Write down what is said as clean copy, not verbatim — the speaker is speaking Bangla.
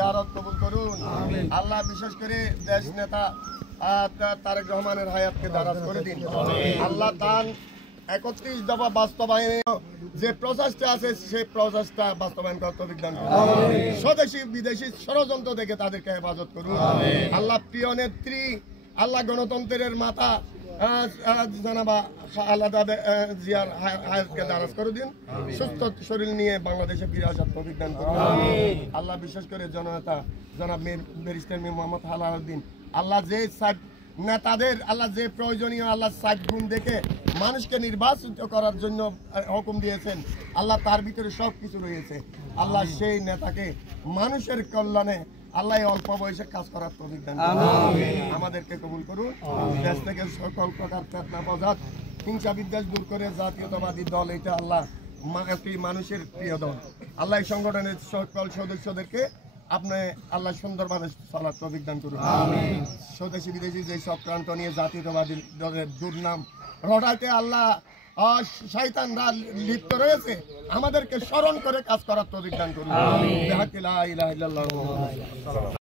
জিয়ারত কবুল করুন। আল্লাহ বিশেষ করে দেশ নেতা তারেক রহমানের হায়াতকে দারাজ করে দিন। আল্লাহ তার 31 দফা বাস্তবায়নে যে প্রচেষ্টা আছে সেই প্রচেষ্টা বাস্তবায়ন করতে তৌফিক দান করুন। স্বদেশি বিদেশি ষড়যন্ত্র থেকে তাদেরকে হেফাজত করুন। আল্লাহ প্রিয় নেত্রী, আল্লাহ গণতন্ত্রের মাতা জানাবা আলাদা জিয়ার হায়াতকে দারাজ করে দিন। সুস্থ শরীর নিয়ে বাংলাদেশে ফিরে আসার তৌফিক দান করুন। আল্লাহ বিশেষ করে জননেতা জনাব ব্যারিস্টার মীর মোহাম্মদ আলাউদ্দিন, আল্লাহ যে নেতাদের আল্লাহ যে প্রয়োজনীয় আল্লাহ 60 গুণ দেখে মানুষকে নির্বাচিত করার জন্য হুকুম দিয়েছেন, আল্লাহ তার ভিতরে সব কিছু রয়েছে। আল্লাহ সেই নেতাকে মানুষের কল্যাণে আল্লাহ অল্প বয়সে কাজ করার তৌফিক দান করুন। আমাদেরকে কবুল করুন। দেশ থেকে সকল প্রকার ফিতনা ফসাদ হিংসা বিদ্বেষ দূর করে জাতীয়তাবাদী দল এটা আল্লাহ মানুষের প্রিয় দল। আল্লাহ এই সংগঠনের সকল সদস্যদেরকে আপনি আল্লাহ সুন্দরভাবে চলার তৌফিক দান করুন। স্বদেশি বিদেশি যে চক্রান্ত নিয়ে জাতীয়তাবাদী দলের দুর্নাম রটাইতে আল্লাহ শয়তানরা লিপ্ত রয়েছে, আমাদেরকে স্মরণ করে কাজ করার তৌফিক দান করুন।